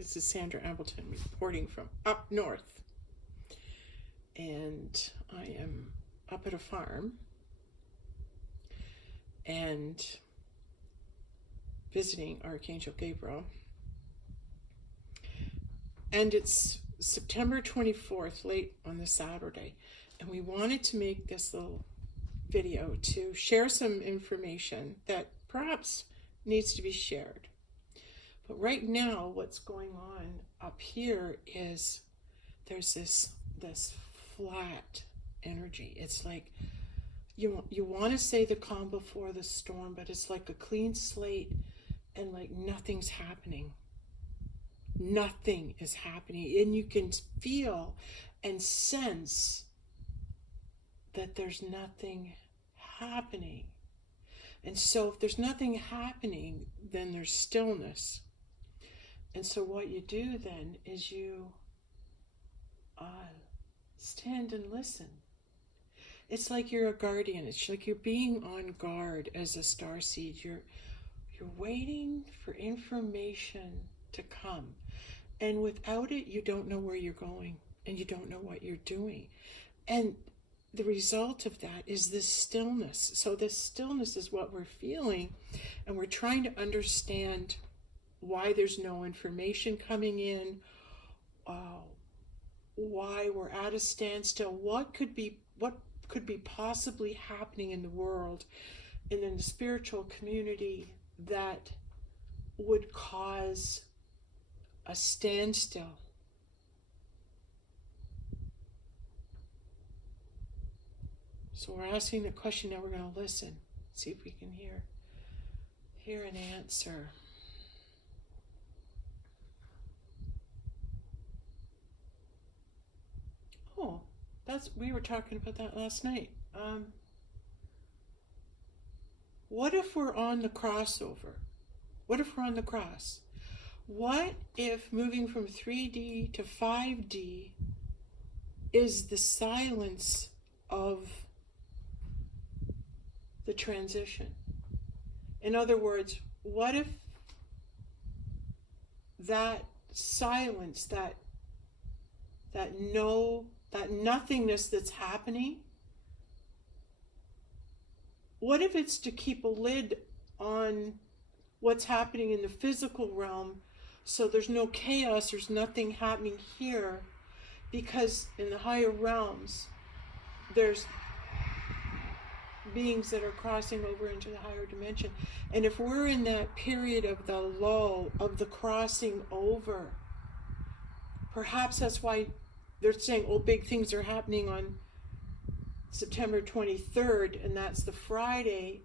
This is Sandra Ambleton reporting from up north. And I am up at a farm and visiting Archangel Gabriel. And it's September 24th, late on the Saturday. And we wanted to make this little video to share some information that perhaps needs to be shared. But right now, what's going on up here is there's this flat energy. It's like you want to say the calm before the storm, but it's like a clean slate and like nothing's happening. Nothing is happening. And you can feel and sense that there's nothing happening. And so if there's nothing happening, then there's stillness. And so what you do then is you stand and listen. It's like you're a guardian. It's like you're being on guard as a starseed. You're waiting for information to come. And without it, you don't know where you're going and you don't know what you're doing. And the result of that is this stillness. So this stillness is what we're feeling, and we're trying to understand why there's no information coming in, why we're at a standstill, what could be possibly happening in the world and in the spiritual community that would cause a standstill. So we're asking the question, now we're going to listen, see if we can hear an answer. Oh, we were talking about that last night. What if we're on the crossover? What if we're on the cross? What if moving from 3D to 5D is the silence of the transition? In other words, what if that silence, that nothingness that's happening, what if it's to keep a lid on what's happening in the physical realm, so there's no chaos, there's nothing happening here, because in the higher realms there's beings that are crossing over into the higher dimension. And if we're in that period of the lull, of the crossing over, perhaps that's why they're saying, oh, big things are happening on September 23rd, and that's the Friday,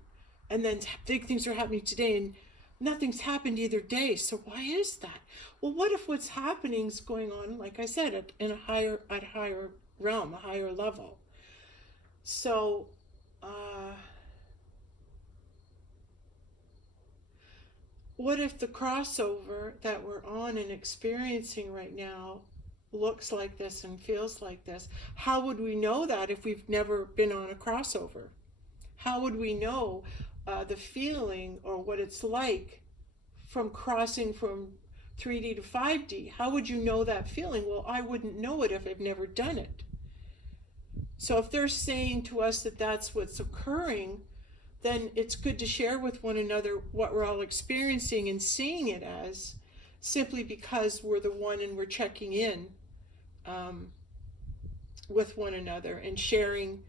and then big things are happening today, and nothing's happened either day. So why is that? Well, what if what's happening is going on, like I said, at a higher realm, a higher level? So what if the crossover that we're on and experiencing right now looks like this and feels like this? How would we know that if we've never been on a crossover? How would we know the feeling or what it's like from crossing from 3D to 5D? How would you know that feeling? Well, I wouldn't know it if I've never done it. So if they're saying to us that that's what's occurring, then it's good to share with one another what we're all experiencing and seeing it as, simply because we're the one and we're checking in with one another and sharing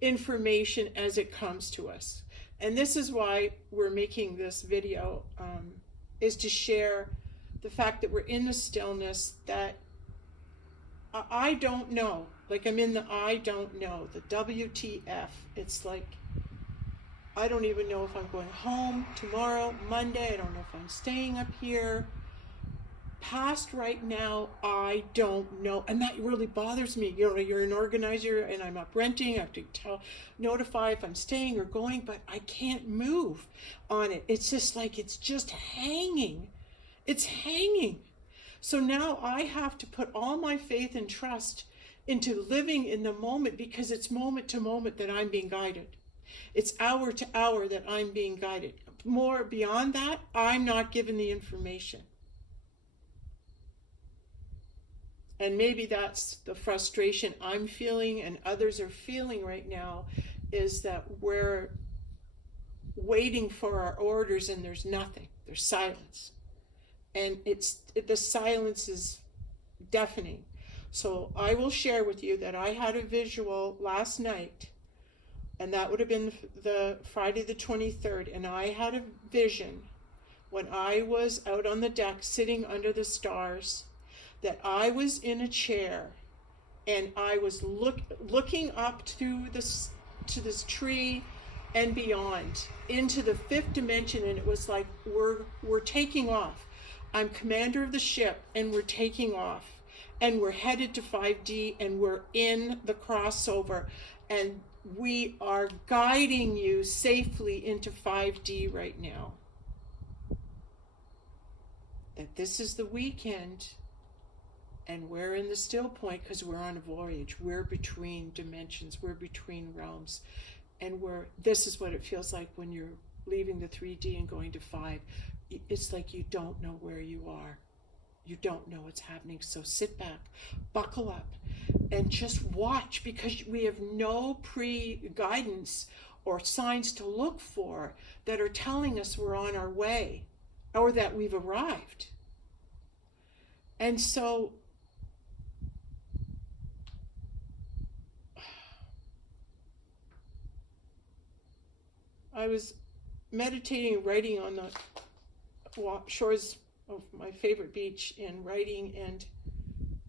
information as it comes to us. And this is why we're making this video, is to share the fact that we're in the stillness, that I don't know. Like, I'm in the I don't know, the WTF. It's like, I don't even know if I'm going home tomorrow, Monday. I don't know if I'm staying up here. Past right now, I don't know. And that really bothers me. You know, you're an organizer and I'm up renting. I have to notify if I'm staying or going, but I can't move on it. It's just like, it's just hanging. It's hanging. So now I have to put all my faith and trust into living in the moment, because it's moment to moment that I'm being guided. It's hour to hour that I'm being guided. More beyond that, I'm not given the information. And maybe that's the frustration I'm feeling and others are feeling right now, is that we're waiting for our orders and there's nothing. There's silence. And the silence is deafening. So I will share with you that I had a visual last night, and that would have been the Friday the 23rd, and I had a vision when I was out on the deck sitting under the stars, that I was in a chair and I was looking up to this tree and beyond into the fifth dimension, and it was like we're taking off. I'm commander of the ship and we're taking off and we're headed to 5D and we're in the crossover and we are guiding you safely into 5D right now. That this is the weekend and we're in the still point because we're on a voyage. We're between dimensions, we're between realms, and this is what it feels like when you're leaving the 3D and going to 5. It's like you don't know where you are. You don't know what's happening. So sit back, buckle up, and just watch, because we have no pre-guidance or signs to look for that are telling us we're on our way or that we've arrived. And so I was meditating and writing on the shores of my favorite beach and writing, and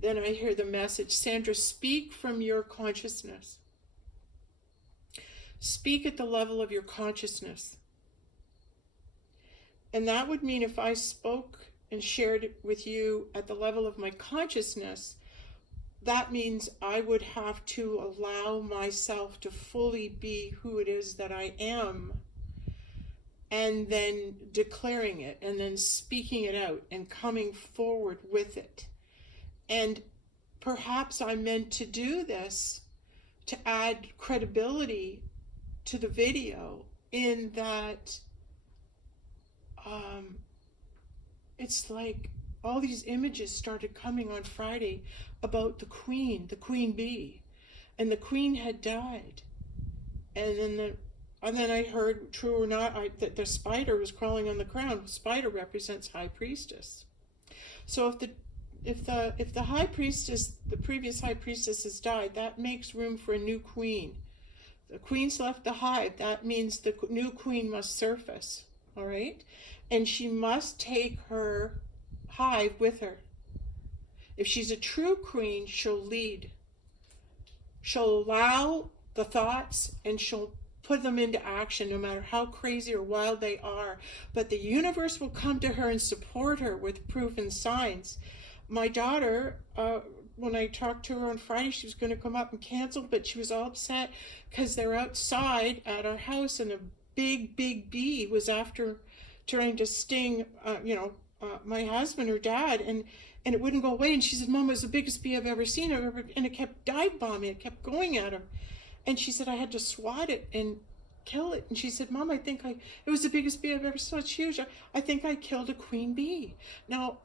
then I hear the message, Sandra, speak from your consciousness. Speak at the level of your consciousness. And that would mean if I spoke and shared with you at the level of my consciousness, that means I would have to allow myself to fully be who it is that I am, and then declaring it, and then speaking it out, and coming forward with it. And perhaps I'm meant to do this to add credibility to the video, in that it's like all these images started coming on Friday about the queen bee, and the queen had died. And then I heard, true or not, that the spider was crawling on the ground. The spider represents high priestess. So if the high priestess, the previous high priestess, has died, that makes room for a new queen. The queen's left the hive. That means the new queen must surface. All right, and she must take her hive with her. If she's a true queen, she'll lead. She'll allow the thoughts and she'll put them into action, no matter how crazy or wild they are. But the universe will come to her and support her with proof and signs. My daughter, when I talked to her on Friday, she was going to come up and cancel, but she was all upset because they're outside at our house and a big bee was after trying to sting, my husband or dad, and it wouldn't go away. And she said, Mom, it was the biggest bee I've ever seen. And it kept dive bombing. It kept going at him. And she said, I had to swat it and kill it. And she said, Mom, it was the biggest bee I've ever seen. It's huge. I think I killed a queen bee. Now,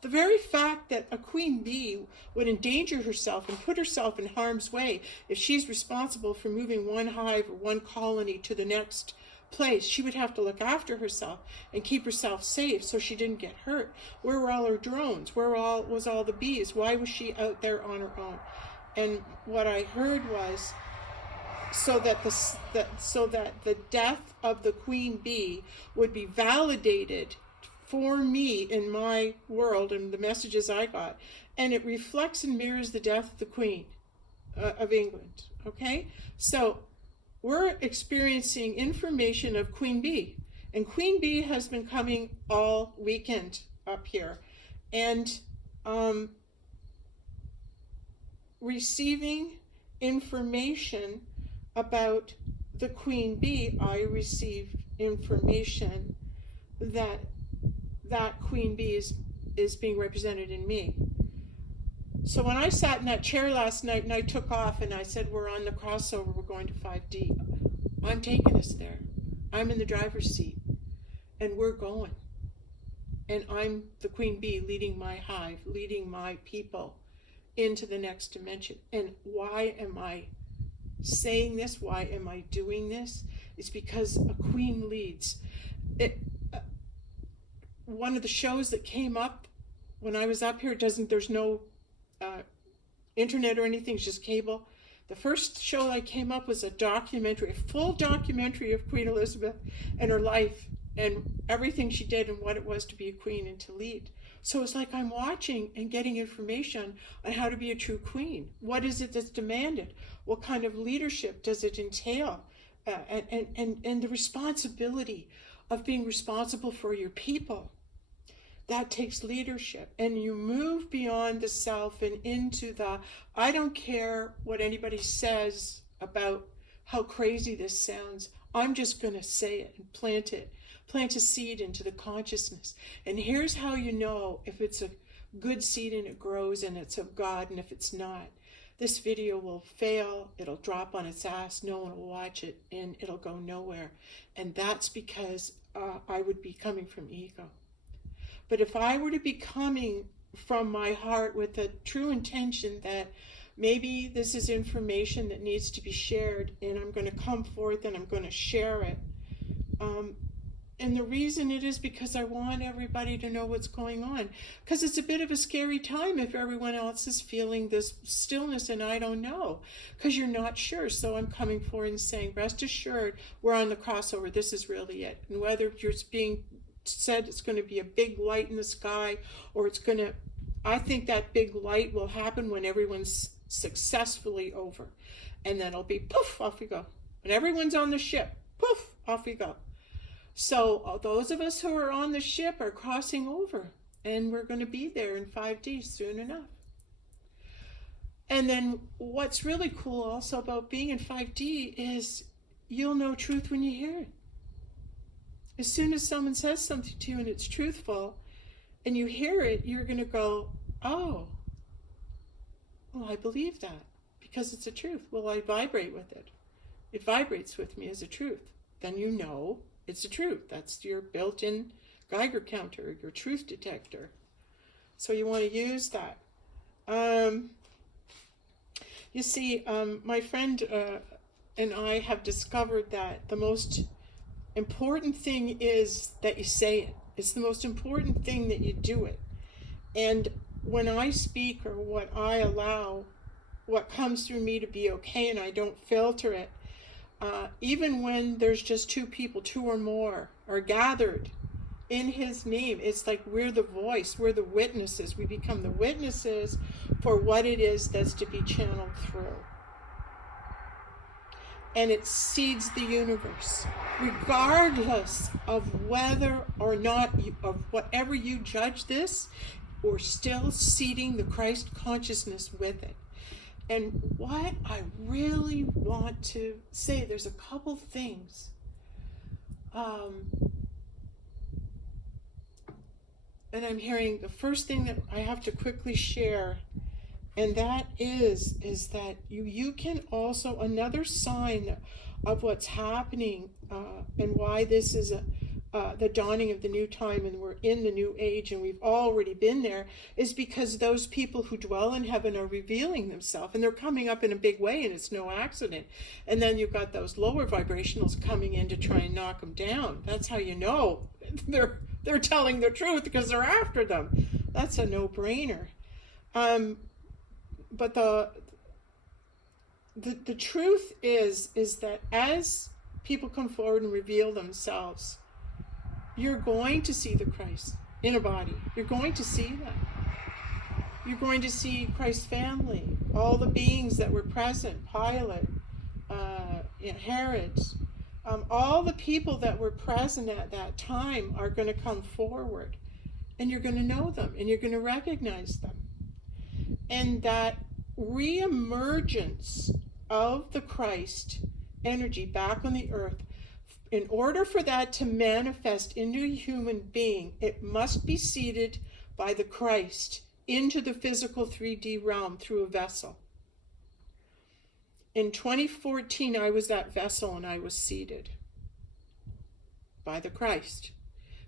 the very fact that a queen bee would endanger herself and put herself in harm's way if she's responsible for moving one hive or one colony to the next place, she would have to look after herself and keep herself safe so she didn't get hurt. Where were all her drones? Where was all the bees? Why was she out there on her own? And what I heard was, so that the death of the queen bee would be validated for me in my world and the messages I got, and it reflects and mirrors the death of the Queen of England. Okay, so we're experiencing information of Queen Bee, and Queen Bee has been coming all weekend up here, and receiving information about the Queen Bee. I received information that Queen Bee is being represented in me. So when I sat in that chair last night and I took off and I said, we're on the crossover, we're going to 5D, I'm taking us there. I'm in the driver's seat and we're going. And I'm the Queen Bee leading my hive, leading my people into the next dimension. And why am I saying this? Why am I doing this? It's because a queen leads. One of the shows that came up when I was up here, there's no internet or anything, it's just cable. The first show that came up was a documentary, a full documentary of Queen Elizabeth and her life and everything she did and what it was to be a queen and to lead. So it's like I'm watching and getting information on how to be a true queen. What is it that's demanded? What kind of leadership does it entail? And the responsibility of being responsible for your people. That takes leadership, and you move beyond the self and into the, I don't care what anybody says about how crazy this sounds. I'm just going to say it and plant a seed into the consciousness. And here's how you know if it's a good seed and it grows and it's of God, and if it's not. This video will fail, it'll drop on its ass, no one will watch it, and it'll go nowhere. And that's because I would be coming from ego. But if I were to be coming from my heart with the true intention that maybe this is information that needs to be shared, and I'm going to come forth and I'm going to share it. And the reason it is because I want everybody to know what's going on. Because it's a bit of a scary time if everyone else is feeling this stillness and I don't know. Because you're not sure. So I'm coming forward and saying, rest assured, we're on the crossover. This is really it. And whether you're being said it's going to be a big light in the sky, or it's going to, I think that big light will happen when everyone's successfully over. And then it'll be poof, off we go. When everyone's on the ship, poof, off we go. So those of us who are on the ship are crossing over, and we're going to be there in 5D soon enough. And then what's really cool also about being in 5D is you'll know truth when you hear it. As soon as someone says something to you and it's truthful and you hear it, you're going to go, oh, well, I believe that because it's a truth. Well, I vibrate with it. It vibrates with me as a truth. Then you know it's a truth. That's your built-in Geiger counter, your truth detector. So you want to use that. You see, my friend and I have discovered that the most important thing is that you say it. It's the most important thing that you do it. And when I speak, or what I allow, what comes through me to be okay, and I don't filter it, even when there's just two people, two or more, are gathered in his name, it's like we're the voice, we're the witnesses. We become the witnesses for what it is that's to be channeled through. And it seeds the universe, regardless of whether or not, of whatever you judge this, we're still seeding the Christ consciousness with it. And what I really want to say, there's a couple things. And I'm hearing the first thing that I have to quickly share, and that is that you can also, another sign of what's happening and why this is the dawning of the new time and we're in the new age and we've already been there, is because those people who dwell in heaven are revealing themselves, and they're coming up in a big way, and it's no accident. And then you've got those lower vibrationals coming in to try and knock them down. That's how you know they're telling the truth, because they're after them. That's a no-brainer. But the truth is that as people come forward and reveal themselves, you're going to see the Christ in a body. You're going to see that. You're going to see Christ's family, all the beings that were present, Pilate, Herod, all the people that were present at that time are going to come forward, and you're going to know them, and you're going to recognize them. And that reemergence of the Christ energy back on the earth, in order for that to manifest into a human being, it must be seeded by the Christ into the physical 3D realm through a vessel. In 2014, I was that vessel, and I was seeded by the Christ,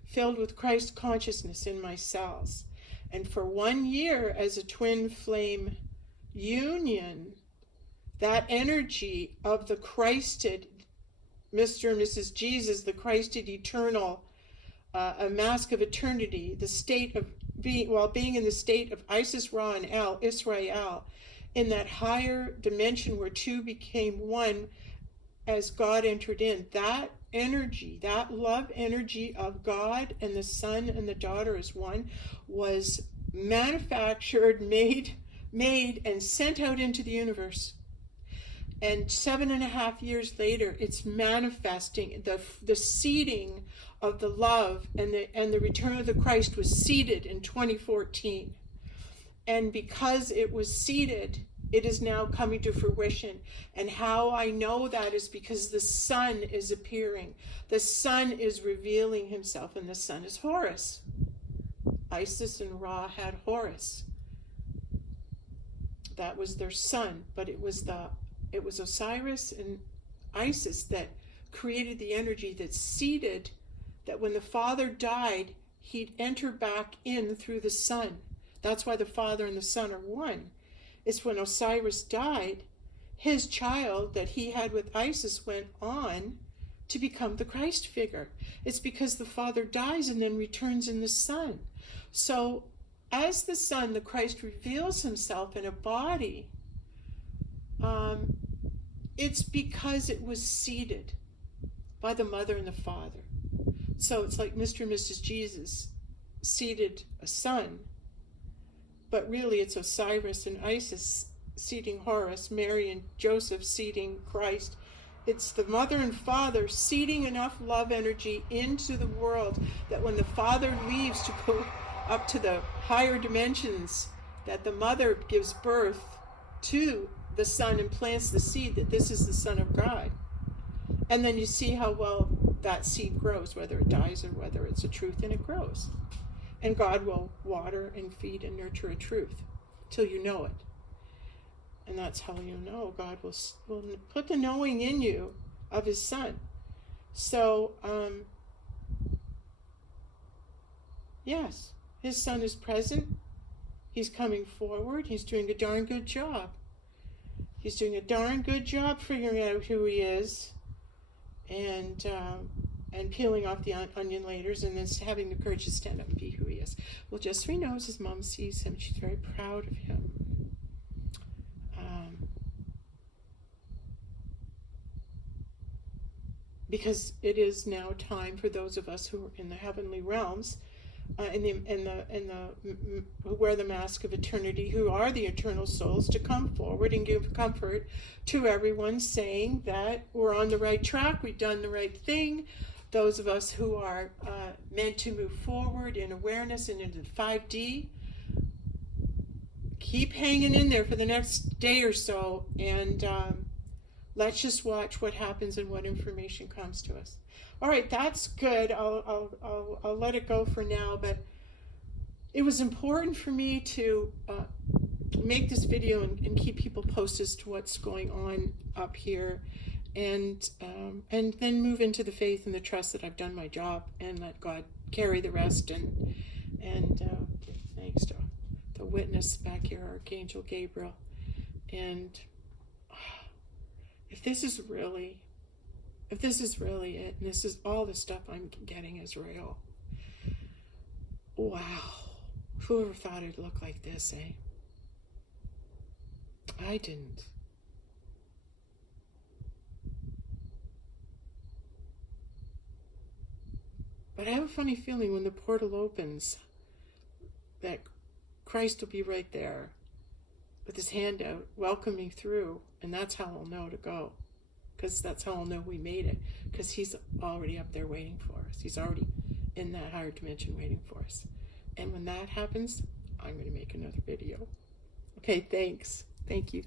filled with Christ consciousness in my cells. And for 1 year as a twin flame union, that energy of the Christed Mr. and Mrs. Jesus, the Christed eternal, a mask of eternity, the state of being in the state of Isis, Ra, and El, Israel, in that higher dimension where two became one as God entered in. That energy, that love energy of God and the Son and the daughter as one, was manufactured, made, and sent out into the universe. And 7.5 years later, it's manifesting. The seeding of the love and the return of the Christ was seeded in 2014. And because it was seeded, it is now coming to fruition. And how I know that is because the sun is appearing. The sun is revealing himself, and the sun is Horus. Isis and Ra had Horus. That was their sun, but it was Osiris and Isis that created the energy that seeded, that when the Father died, he'd enter back in through the Son. That's why the Father and the Son are one. It's when Osiris died, his child that he had with Isis went on to become the Christ figure. It's because the Father dies and then returns in the Son. So as the Son, the Christ reveals himself in a body, it's because it was seeded by the Mother and the Father. So it's like Mr. and Mrs. Jesus seeded a son, but really it's Osiris and Isis seeding Horus, Mary and Joseph seeding Christ. It's the Mother and Father seeding enough love energy into the world that when the Father leaves to go up to the higher dimensions, that the Mother gives birth to the Son and plants the seed that this is the Son of God. And then you see how well that seed grows, whether it dies or whether it's a truth, and it grows. And God will water and feed and nurture a truth till you know it. And that's how you know. God will put the knowing in you of his Son. So, yes, his Son is present. He's coming forward. He's doing a darn good job. He's doing a darn good job figuring out who he is, and peeling off the onion layers, and then having the courage to stand up and be who he is. Well, just so he knows, his mom sees him. She's very proud of him. Because it is now time for those of us who are in the heavenly realms, who wear the mask of eternity, who are the eternal souls, to come forward and give comfort to everyone, saying that we're on the right track, we've done the right thing. Those of us who are meant to move forward in awareness and into 5D, keep hanging in there for the next day or so, and let's just watch what happens and what information comes to us. All right, that's good. I'll let it go for now, but it was important for me to make this video and keep people posted as to what's going on up here, and then move into the faith and the trust that I've done my job, and let God carry the rest. And thanks to the witness back here, Archangel Gabriel. And if this is really it, and this is all the stuff I'm getting is real, wow, whoever thought it'd look like this, eh? I didn't. But I have a funny feeling when the portal opens that Christ will be right there with his hand out, welcoming through, and that's how I'll know to go. Because that's how I'll know we made it. Because he's already up there waiting for us. He's already in that higher dimension waiting for us. And when that happens, I'm going to make another video. Okay, thanks. Thank you.